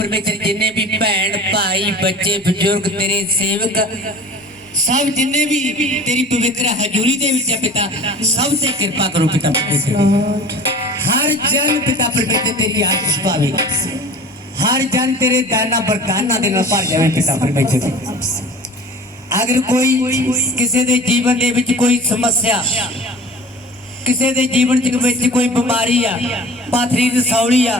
ਪਰਮੇਸ਼ਰ ਜਿੰਨੇ ਵੀ ਭੈਣ, ਭਾਈ, ਬੱਚੇ, ਬਜ਼ੁਰਗ, ਤੇਰੇ ਸੇਵਕ, ਸਭ ਜਿੰਨੇ ਵੀ ਤੇਰੀ ਪਵਿੱਤਰ ਹਜ਼ੂਰੀ ਦੇ ਵਿੱਚ ਹੈ ਪਿਤਾ, ਸਭ ਤੇ ਕਿਰਪਾ ਕਰੋ ਪਿਤਾ ਹਰ ਜਨ ਪਿਤਾ ਪਰਮੇਸ਼ਰ ਤੇਰੀ ਆਸ਼ੀਸ਼ ਪਾਵੇ। ਹਰ ਜਨ ਤੇਰੇ ਦਾਨਾ ਬਰਦਾਨਾ ਦੇ ਨਾਲ ਭਰ ਜਾਵੇ ਪਿਤਾ ਪਰਮੇਸ਼ਰ ਅਗਰ ਕੋਈ ਕਿਸੇ ਦੇ ਜੀਵਨ ਦੇ ਵਿੱਚ ਕੋਈ ਸਮੱਸਿਆ ਕਿਸੇ ਦੇ ਜੀਵਨ ਚ ਵਿੱਚ ਕੋਈ ਬਿਮਾਰੀ ਆ ਪਾਥਰੀ ਦੀ ਸੌਲੀ ਆ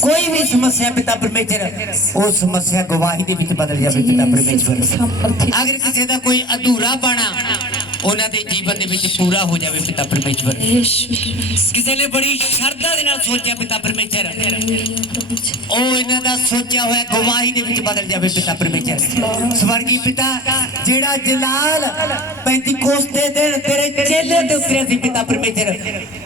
ਕੋਈ ਵੀ ਸਮੱਸਿਆ ਪਿਤਾ ਪਰਮੇਸ਼ਰ ਉਹ ਸਮੱਸਿਆ ਗਵਾਹੀ ਦੇ ਵਿੱਚ ਬਦਲ ਜਾਵੇ ਪਿਤਾ ਪਰਮੇਸ਼ਰ। ਅਗਰ ਕਿਸੇ ਦਾ ਕੋਈ ਅਧੂਰਾ ਬਾਣਾ ਉਹਨਾਂ ਦੇ ਜੀਵਨ ਦੇ ਵਿੱਚ ਪੂਰਾ ਹੋ ਜਾਵੇ ਪਿਤਾ ਪਰਮੇਸ਼ਰ ਕਿਸੇ ਨੇ ਬੜੀ ਸ਼ਰਧਾ ਦੇ ਨਾਲ ਸੋਚਿਆ ਪਿਤਾ ਪਰਮੇਸ਼ਰ ਉਹ ਇਹਨਾਂ ਦਾ ਸੋਚਿਆ ਹੋਇਆ ਗਵਾਹੀ ਦੇ ਵਿੱਚ ਬਦਲ ਜਾਵੇ ਪਿਤਾ ਪਰਮੇਸ਼ਰ ਸਵਰਗੀ ਪਿਤਾ ਜਿਹੜਾ ਜਲਾਲ ਪੈਂਤੀਕੋਸ ਦੇ ਦਿਨ ਤੇਰੇ ਚੇਲੇ ਤੇ ਉਤਰਿਆ ਸੀ ਪਿਤਾ ਪਰਮੇਸ਼ਰ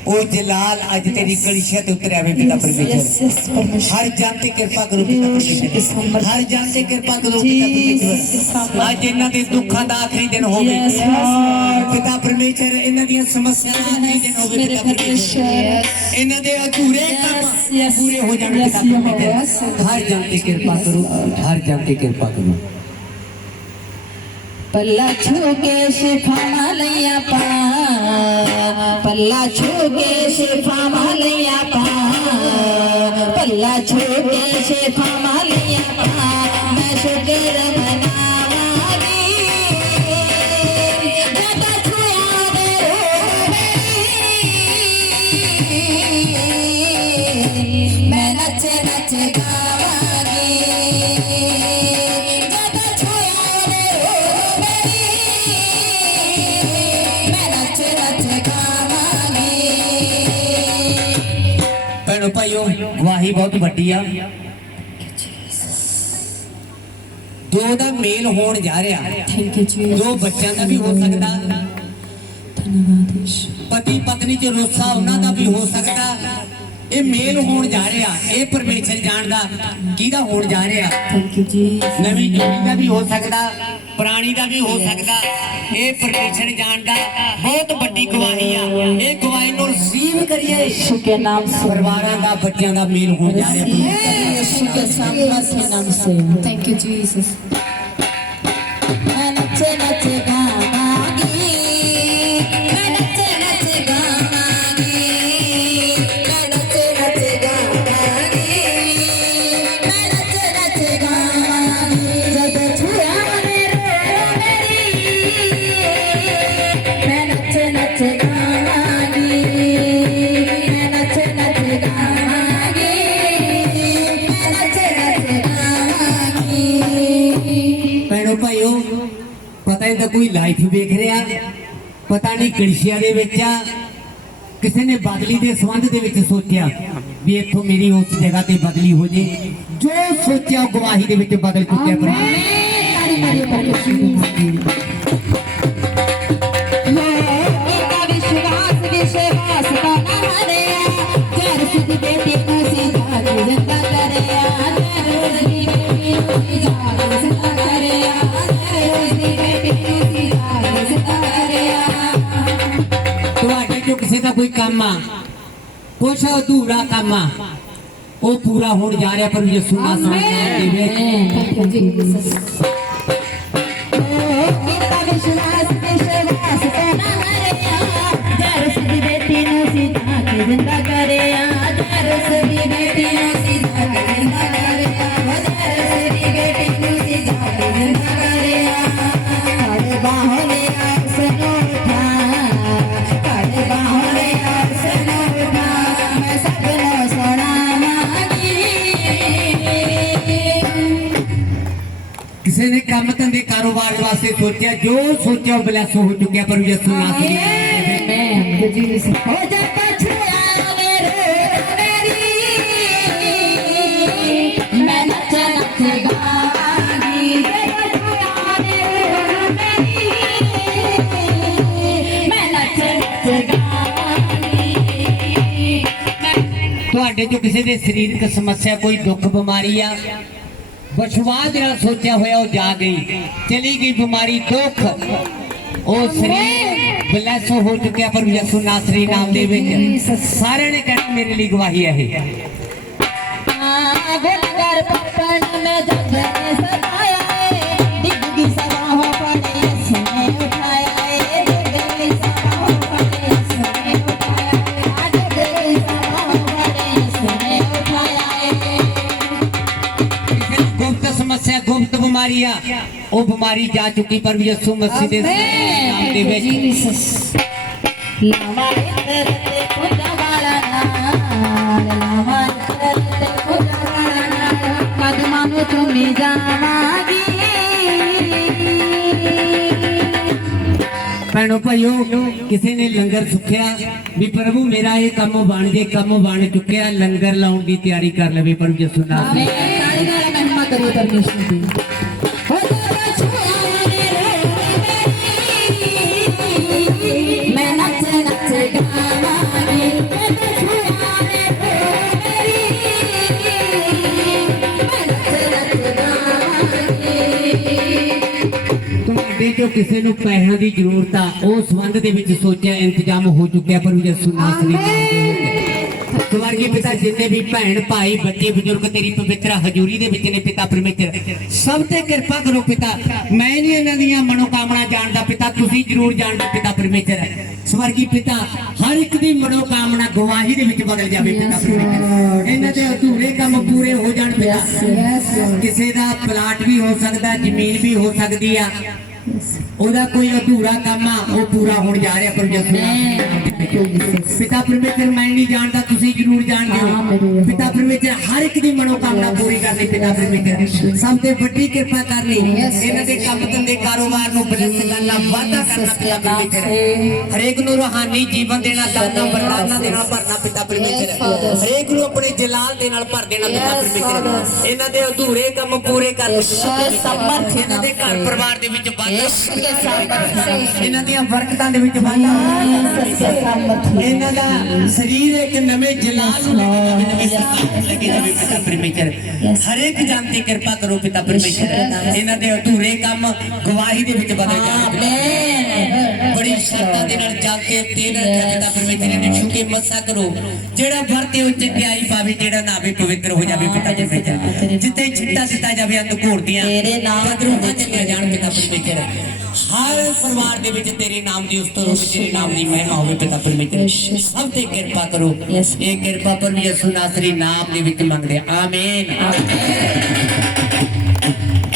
ਉਹ ਜਲਾਲ ਅੱਜ ਤੇਰੀ ਕਲੀਸ਼ਾ ਤੇ ਉਤਰਿਆ ਵੇ ਪਿਤਾ ਪਰਮੇਸ਼ਰ। ਹਰ ਜਨ ਤੇ ਕਿਰਪਾ ਕਰੋ ਪਿਤਾ ਪਰਮੇਸ਼ਰ। ਹਰ ਜਨ ਤੇ ਕਿਰਪਾ ਕਰੋ ਪਿਤਾ ਪਰਮੇਸ਼ਰ। ਅੱਜ ਇਹਨਾਂ ਦੇ ਦੁੱਖਾਂ ਦਾ ਆਖਰੀ ਦਿਨ ਹੋਵੇ। ਪਿਤਾ ਪਰਮੇਸ਼ਰ ਇਹਨਾਂ ਦੀਆਂ ਸਮੱਸਿਆਵਾਂ ਦਾ ਆਖਰੀ ਦਿਨ ਹੋਵੇ ਪਿਤਾ ਪਰਮੇਸ਼ਰ। ਇਹਨਾਂ ਦੇ ਅਧੂਰੇ ਕੰਮ ਪੂਰੇ ਹੋ ਜਾਣ ਪਿਤਾ ਪਰਮੇਸ਼ਰ। ਹਰ ਜਨ ਤੇ ਕਿਰਪਾ ਕਰੋ। ਹਰ ਜਨ ਤੇ ਕਿਰਪਾ ਕਰੋ। ਪੱਲਾ ਛੂ ਕੇ ਸਿਫਾਵਾ ਲਿਆ ਪਾ ਪੱਲਾ ਛੂ ਕੇ ਸਿਫਾਵਾ ਲਿਆ ਪਾ ਪੱਲਾ ਛੂ ਕੇ ਸਿਫਾਵਾ ਲਿਆ ਪਾ ਮੈਂ ਸ਼ੁਕਰ ਮੈਂ ਨੱਚੇ ਨੱਚੇ ਗਾ ਵਾਹੀ ਬਹੁਤ ਵੱਡੀ ਆ। ਦੋ ਦਾ ਮੇਲ ਹੋਣ ਜਾ ਰਿਹਾ। ਥੈਂਕ ਯੂ ਜੀ ਦੋ ਬੱਚਿਆਂ ਦਾ ਵੀ ਹੋ ਸਕਦਾ। ਧੰਨਵਾਦ ਪਤੀ ਪਤਨੀ ਚ ਰੋਸਾ ਉਹਨਾਂ ਦਾ ਵੀ ਹੋ ਸਕਦਾ। ਇਹ ਮੇਲ ਹੋਣ ਜਾ ਰਿਹਾ ਇਹ ਪਰਮੇਸ਼ਰ ਜਾਣਦਾ ਕਿਹਦਾ ਹੋਣ ਜਾ ਰਿਹਾ ਥੈਂਕ ਯੂ ਜੀ ਨਵੀਂ ਜੋੜੀ ਦਾ ਵੀ ਹੋ ਸਕਦਾ ਪੁਰਾਣੀ ਦਾ ਵੀ ਹੋ ਸਕਦਾ ਇਹ ਪਰਮੇਸ਼ਰ ਜਾਣਦਾ ਬਹੁਤ ਵੱਡੀ ਗਵਾਹੀ ਆ ਇਹ ਗਵਾਹੀ ਨੂੰ ਰਿਸੀਵ ਕਰੀਏ ਯਿਸੂ ਕੇ ਨਾਮ ਸੇ ਪਰਿਵਾਰਾਂ ਦਾ ਬੱਚਿਆਂ ਦਾ ਮੇਲ ਹੋਣ ਜਾ ਰਿਹਾ ਯਿਸੂ ਕੇ ਨਾਮ ਸੇ ਥੈਂਕ ਯੂ ਜੀਸਸ ਨਹੀਂ ਤਾਂ ਕੋਈ ਲਾਈਫ ਵੇਖ ਰਿਹਾ? ਪਤਾ ਨਹੀਂ ਕਲਿਸ਼ੀਆ ਦੇ ਵਿੱਚ ਆ ਕਿਸੇ ਨੇ ਬਦਲੀ ਦੇ ਸੰਬੰਧ ਦੇ ਵਿੱਚ ਸੋਚਿਆ ਵੀ ਇੱਥੋਂ ਮੇਰੀ ਉਸ ਜਗ੍ਹਾ ਤੇ ਬਦਲੀ ਹੋ ਜੇ। ਜੋ ਸੋਚਿਆ ਗਵਾਹੀ ਦੇ ਵਿੱਚ ਬਦਲ ਚੁੱਕਿਆ। ਪਰ ਜੋ ਕਿਸੇ ਦਾ ਕੋਈ ਕੰਮ ਆ ਕੁਛ ਅਧੂਰਾ ਕੰਮ ਆ ਉਹ ਪੂਰਾ ਹੋਣ ਜਾ ਰਿਹਾ ਪਰ ਯਿਸੂ ਨਾਮ ਦੇਵੇ Thank you, Jesus. का विश्वास विश्वास करना हरे कर सदी बेटी नो सीधा के जिंदा करे कर सदी बेटी नो सीधा के जिंदा ਕਾਰੋਬਾਰ ਵਾਸਤੇ ਸੋਚਿਆ ਜੋ ਸੋਚਿਆ ਉਹ ਬਲੈਸ ਹੋ ਚੁੱਕਿਆ ਪਰ ਯਿਸੂ ਨਾਮ ਦੇਵੇ हो जा पछुआ मेरे मेरी मैं नच नच गावागी पछुआ मेरे मेरी मैं नच नच गावागी ਤੁਹਾਡੇ ਜੋ ਕਿਸੇ ਦੇ ਸਰੀਰਕ ਸਮੱਸਿਆ ਕੋਈ ਦੁੱਖ ਬਿਮਾਰੀ ਆ ਵਿਸ਼ਵਾਸ ਜਿਹੜਾ ਸੋਚਿਆ ਹੋਇਆ ਉਹ ਜਾ ਗਈ। ਚਲੀ ਗਈ ਬਿਮਾਰੀ ਦੁੱਖ। ਉਹ ਸਰੀਰ ਬਲੈਸ ਹੋ ਚੁੱਕਿਆ ਪਰ ਯਿਸੂ ਨਾਸਰੀ ਨਾਮ ਦੇ ਵਿੱਚ। ਸਾਰਿਆਂ ਨੇ ਕਹਿਣਾ, ਮੇਰੇ ਲਈ ਗਵਾਹੀ ਹੈ ਇਹ। ਆ ਗੁਣ ਕਰ ਪਤਨ ਮੈਂ ਜਗ ਸਦਾ ਬਿਮਾਰੀ ਆ ਉਹ ਬਿਮਾਰੀ ਜਾ ਚੁੱਕੀ ਪਰ ਵੀ ਯਿਸੂ ਮਸੀਹ ਦੇ ਨਾਮ ਦੇ ਵਿੱਚ ਜੀਸਸ ਲਾਵਾ ਇਤਰ ਤੇ ਖੁਦਾ ਵਾਲਾ ਨਾਲ ਲਾਵਾ ਇਤਰ ਤੇ ਖੁਦਾ ਵਾਲਾ ਨਾਲ ਕਦਮਾਂ ਨੂੰ ਚੁੰਮੀ ਜਾਵਾਂਗੀ। ਭੈਣੋ ਭਾਈਓ ਕਿਸੇ ਨੇ ਲੰਗਰ ਸੁਖਿਆ ਵੀ ਪ੍ਰਭੂ ਮੇਰਾ ਇਹ ਕੰਮ ਬਣ ਜੇ ਕੰਮ ਬਣ ਚੁੱਕਿਆ ਲੰਗਰ ਲਾਉਣ ਦੀ ਤਿਆਰੀ ਕਰ ਲਵੇ ਪ੍ਰਭੂ ਯਿਸੂ ਨਾਮ ਆਮੇਨ ਤਾੜੀ ਨਾਲ ਮਹਿਮਾ ਕਰੀਏ ਪਰਮੇਸ਼ਰ ਦੀ। ਤੁਹਾਡੇ ਜੋ ਕਿਸੇ ਨੂੰ ਪੈਸਿਆਂ ਦੀ ਜ਼ਰੂਰਤ ਆ, ਉਹ ਸੰਬੰਧ ਦੇ ਵਿੱਚ ਸੋਚਿਆ, ਇੰਤਜ਼ਾਮ ਹੋ ਚੁੱਕਿਆ ਪ੍ਰਭੂ ਯਿਸੂ ਨਾਮ ਦੇ ਵਿੱਚ ਸਵਰਗੀ ਪਿਤਾ ਜਿੰਨੇ ਵੀ ਭੈਣ ਭਾਈ ਬੱਚੇ ਬਜ਼ੁਰਗ ਤੇਰੀ ਪਵਿੱਤਰ ਹਜ਼ੂਰੀ ਦੇ ਵਿੱਚ ਨੇ ਪਿਤਾ ਪਰਮੇਸ਼ਰ। ਸਭ ਤੇ ਕਿਰਪਾ ਕਰੋ ਪਿਤਾ। ਮੈਂ ਨਹੀਂ ਇਹਨਾਂ ਦੀਆਂ ਮਨੋਕਾਮਨਾ ਜਾਣਦਾ ਪਿਤਾ ਤੁਸੀਂ ਜ਼ਰੂਰ ਜਾਣਦੇ ਪਿਤਾ ਪਰਮੇਸ਼ਰ। ਸਵਰਗੀ ਪਿਤਾ ਹਰ ਇੱਕ ਦੀ ਮਨੋਕਾਮਨਾ ਗਵਾਹੀ ਦੇ ਵਿੱਚ ਬਦਲ ਜਾਵੇ ਪਿਤਾ ਪਰਮੇਸ਼ਰ। ਇਹਨਾਂ ਦੇ ਅਧੂਰੇ ਕੰਮ ਪੂਰੇ ਹੋ ਜਾਣ ਪਿਤਾ। ਕਿਸੇ ਦਾ ਪਲਾਟ ਵੀ ਹੋ ਸਕਦਾ ਜ਼ਮੀਨ ਵੀ ਹੋ ਸਕਦੀ ਆ। ਉਹਦਾ ਕੋਈ ਅਧੂਰਾ ਕੰਮ ਆ ਉਹ ਪੂਰਾ ਹੋਣ ਜਾ ਰਿਹਾ ਪਰ ਪਿਤਾ ਪਰਮੇਸ਼ਰ ਮੈਂ ਨਹੀਂ ਜਾਣਦਾ ਤੁਸੀਂ ਜ਼ਰੂਰ ਜਾਣਦੇ ਹੋ। ਪਿਤਾ ਪਰਮੇਸ਼ਰ ਹਰ ਇੱਕ ਦੀ ਮਨੋਕਾਮਨਾ ਪੂਰੀ ਕਰਨੀ ਪਿਤਾ ਪਰਮੇਸ਼ਰ। ਸਭ ਤੇ ਵੱਡੀ ਕਿਰਪਾ ਕਰਨੀ ਇਹਨਾਂ ਦੇ ਕੰਮ ਧੰਦੇ ਕਾਰੋਬਾਰ ਨੂੰ ਬਲੰਦ ਕਰਨਾ ਵਾਧਾ ਕਰਨਾ ਪਿਤਾ ਪਰਮੇਸ਼ਰ। ਹਰੇਕ ਨੂੰ ਰੋਹਾਨੀ ਜੀਵਨ ਦੇਣਾ ਦਾਨਾ ਵਰਦਾਨਾ ਦੇਣਾ ਭਰਨਾ ਪਿਤਾ ਪਰਮੇਸ਼ਰ। ਹਰੇਕ ਨੂੰ ਆਪਣੇ ਜਲਾਲ ਦੇ ਨਾਲ ਭਰ ਦੇਣਾ ਪਿਤਾ ਪਰਮੇਸ਼ਰ। ਇਹਨਾਂ ਦੇ ਅਧੂਰੇ ਕੰਮ ਪੂਰੇ ਕਰ ਸਮਰਥ ਇਹਨਾਂ ਦੇ ਘਰ ਪਰਿਵਾਰ ਦੇ ਵਿੱਚ ਵਾਧਾ ਇਹਨਾਂ ਦੀਆਂ ਬਰਕਤਾਂ ਦੇ ਵਿੱਚ ਵਾਧਾ ਇਹਨਾਂ ਦਾ ਸਰੀਰ ਇੱਕ ਨਵੇਂ ਜਲਾਲ ਨਵੇਂ ਲੱਗੇ ਜਾਵੇ ਪਿਤਾ ਪਰਮੇਸ਼ਰ। ਹਰੇਕ ਜਨ ਤੇ ਕਿਰਪਾ ਕਰੋ ਪਿਤਾ ਪਰਮੇਸ਼ਰ। ਇਹਨਾਂ ਦੇ ਅਧੂਰੇ ਕੰਮ ਗਵਾਹੀ ਦੇ ਵਿੱਚ ਬਦਲ ਜਾਣ ਬੜੀ ਸ਼ਰਧਾ ਦੇ ਨਾਲ ਚੱਲ ਕੇ ਤੇਲ ਰੱਖਿਆ ਪਿਤਾ ਪਰਮੇਸ਼ਰ ਨੇ ਛੁਕੇ ਮੱਸਾ ਕਰੋ। ਜਿਹੜਾ ਵਰਤੇ ਉੱਤੇ ਪਿਆਈ ਪਾਵੇ ਜਿਹੜਾ ਨਾਵੇ ਪਵਿੱਤਰ ਹੋ ਜਾਵੇ ਪਿਤਾ ਪਰਮੇਸ਼ਰ ਜਿੱਤੇ ਛਿੱਟਾ ਦਿੱਤਾ ਜਾਵੇ ਅੰਧ ਘੋੜਦੀਆਂ ਤੇਰੇ ਨਾਮ ਕਦਰੋਂ ਚੱਲਿਆ ਜਾਣ ਪਿਤਾ ਪਰਮੇਸ਼ਰ ਹਰ ਪਰਿਵਾਰ ਦੇ ਵਿੱਚ ਤੇਰੇ ਨਾਮ ਦੀ ਉਸਤਤ ਹੋਵੇ ਤੇਰੇ ਨਾਮ ਦੀ ਮਹਿਮਾ ਹੋਵੇ ਪਿਤਾ ਪਰਮੇਸ਼ਰ ਸਭ ਤੇ ਕਿਰਪਾ ਕਰੋ. ਇਹ ਕਿਰਪਾ ਪਰ ਯਿਸੂ ਨਾਸਰੀ ਨਾਮ ਦੇ ਵਿੱਚ ਮੰਗਦੇ। ਆਮੀਨ।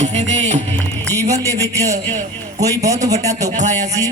ਕਿਸੇ ਜੀਵਨ ਦੇ ਵਿੱਚ ਕੋਈ ਬਹੁਤ ਵੱਡਾ ਦੁੱਖ ਆਇਆ ਸੀ।